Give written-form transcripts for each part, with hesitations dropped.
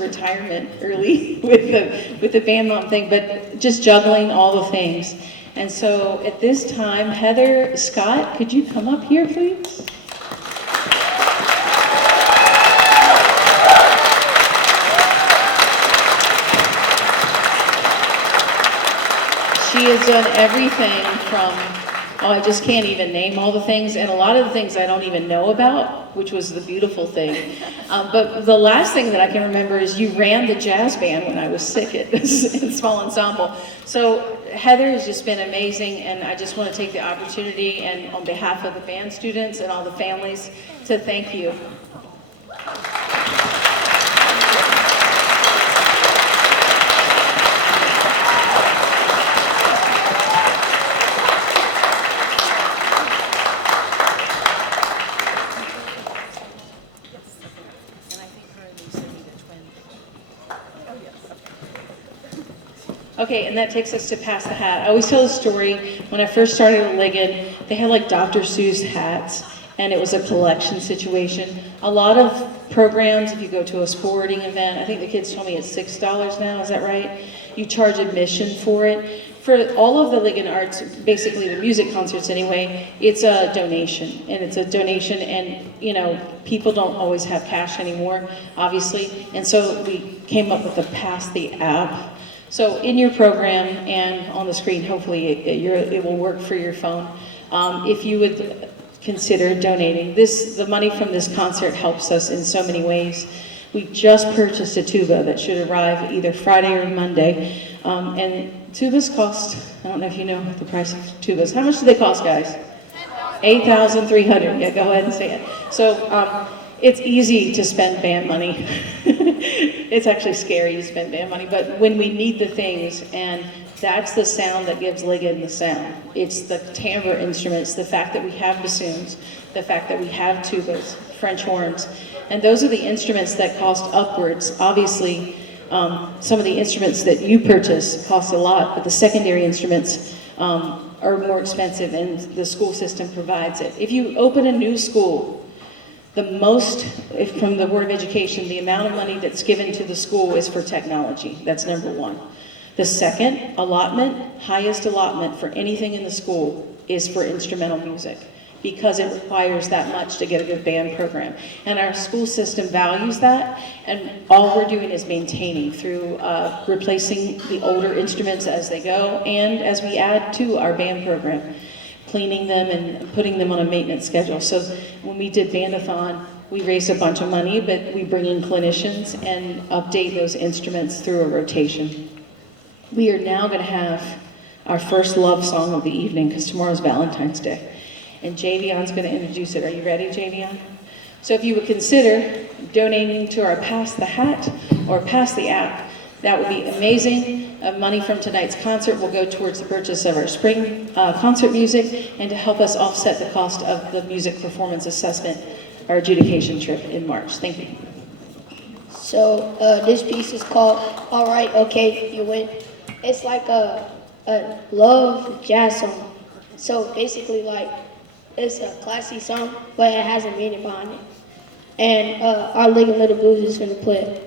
retirement early with the band mom thing, but just juggling all the things. And so at this time, Heather Scott, could you come up here, please? She has done everything from, I just can't even name all the things, and a lot of the things I don't even know about, which was the beautiful thing. But the last thing that I can remember is you ran the jazz band when I was sick at small ensemble. So Heather has just been amazing, and I just want to take the opportunity, and on behalf of the band students and all the families, to thank you. Okay, and that takes us to Pass the Hat. I always tell the story, when I first started at Ligon, they had like Dr. Seuss hats, and it was a collection situation. A lot of programs, if you go to a sporting event, I think the kids told me it's $6 now, is that right? You charge admission for it. For all of the Ligon Arts, basically the music concerts anyway, it's a donation, and you know, people don't always have cash anymore, obviously, and so we came up with the Pass the app. So in your program and on the screen, hopefully it will work for your phone. If you would consider donating, the money from this concert helps us in so many ways. We just purchased a tuba that should arrive either Friday or Monday. And tubas cost, I don't know if you know the price of tubas. How much do they cost, guys? $8,300. Yeah, go ahead and say it. So it's easy to spend band money. It's actually scary to spend band money, but when we need the things, and that's the sound that gives Ligon the sound. It's the timbre instruments, the fact that we have bassoons, the fact that we have tubas, French horns, and those are the instruments that cost upwards. Obviously, some of the instruments that you purchase cost a lot, but the secondary instruments are more expensive, and the school system provides it. If you open a new school, from the Board of Education, the amount of money that's given to the school is for technology. That's number one. The second highest allotment for anything in the school is for instrumental music, because it requires that much to get a good band program. And our school system values that, and all we're doing is maintaining through replacing the older instruments as they go, and as we add to our band program, cleaning them and putting them on a maintenance schedule. So when we did Bandathon, we raised a bunch of money, but we bring in clinicians and update those instruments through a rotation. We are now going to have our first love song of the evening, because tomorrow's Valentine's Day. And Javion's going to introduce it. Are you ready, Javion? So if you would consider donating to our Pass the Hat or Pass the app, that would be amazing. Money from tonight's concert will go towards the purchase of our spring concert music, and to help us offset the cost of the music performance assessment, our adjudication trip in March. Thank you. So this piece is called All Right, Okay, You Win. It's like a love jazz song. So basically, like, it's a classy song, but it has a meaning behind it. And our Ligon Little Blues is going to play it.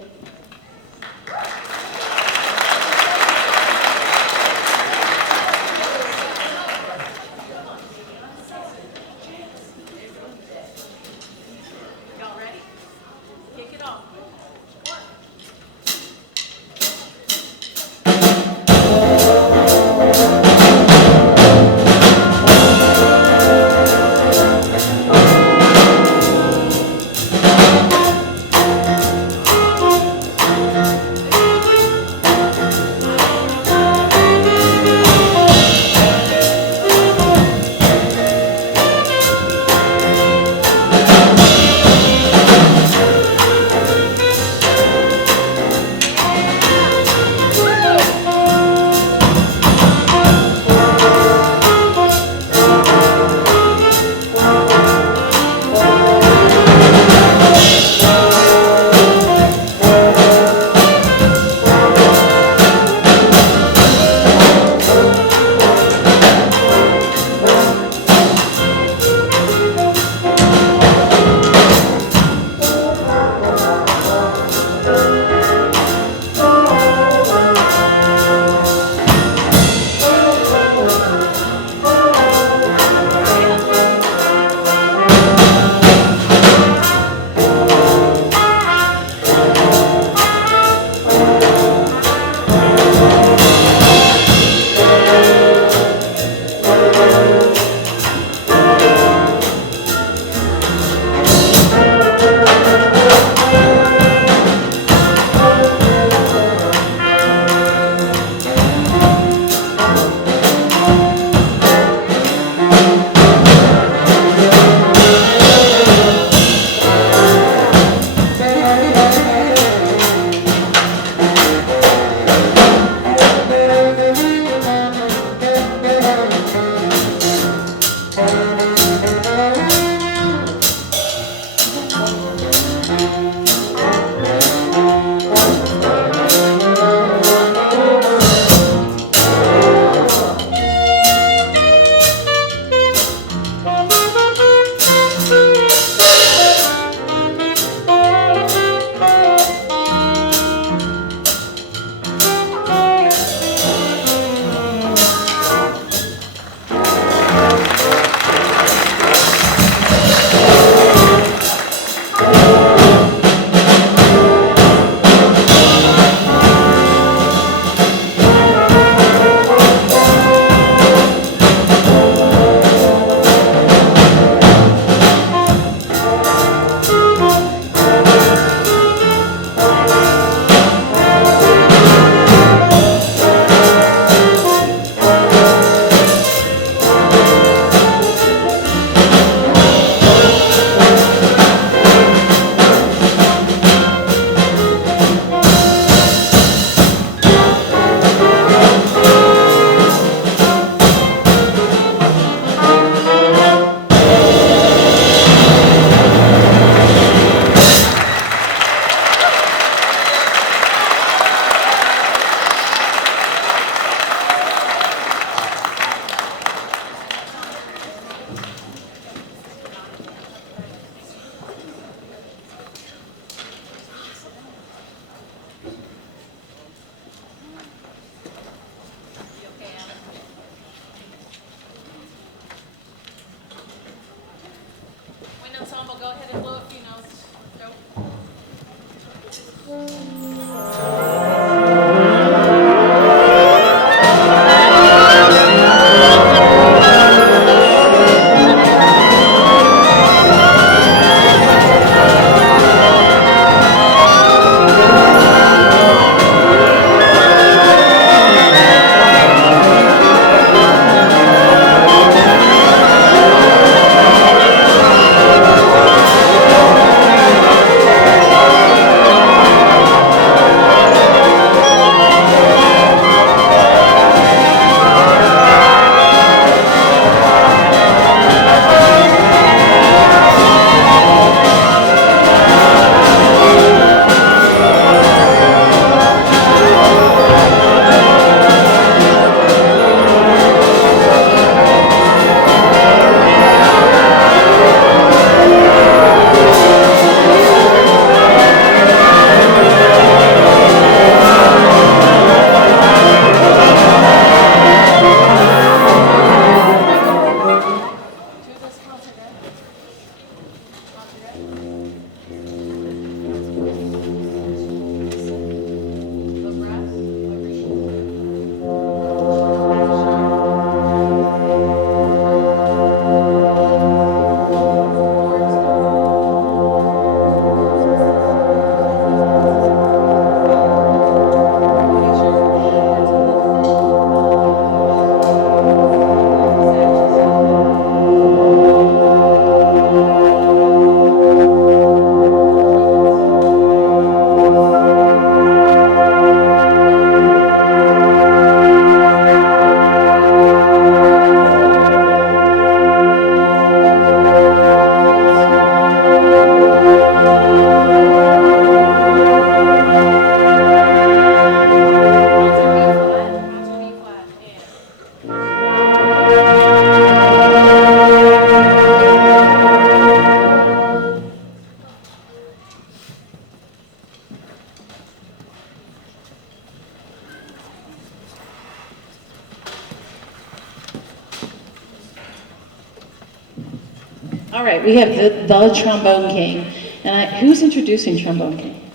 All right, we have the Trombone King. And who's introducing Trombone King?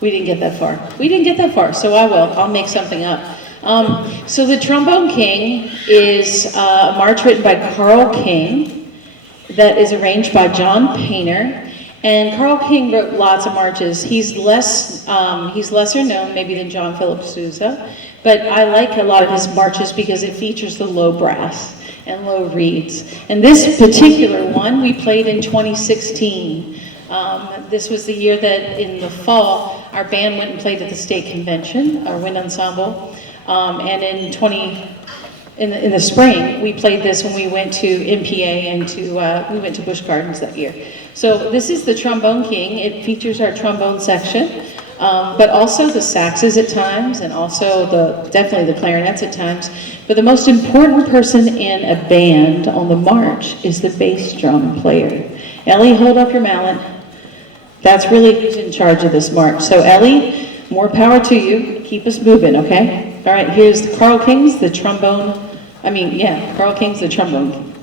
We didn't get that far. We didn't get that far, so I will. I'll make something up. So the Trombone King is a march written by Carl King that is arranged by John Painter. And Carl King wrote lots of marches. He's lesser known maybe than John Philip Sousa, but I like a lot of his marches because it features the low brass and low reeds. And this particular one we played in 2016. This was the year that in the fall, our band went and played at the state convention, our wind ensemble. And in the spring, we played this when we went to MPA and we went to Busch Gardens that year. So this is the Trombone King. It features our trombone section, but also the saxes at times, and also definitely the clarinets at times. But the most important person in a band on the march is the bass drum player. Ellie, hold up your mallet. That's really who's in charge of this march. So Ellie, more power to you. Keep us moving, okay? All right, here's Carl King's the trombone. Carl King's the trombone.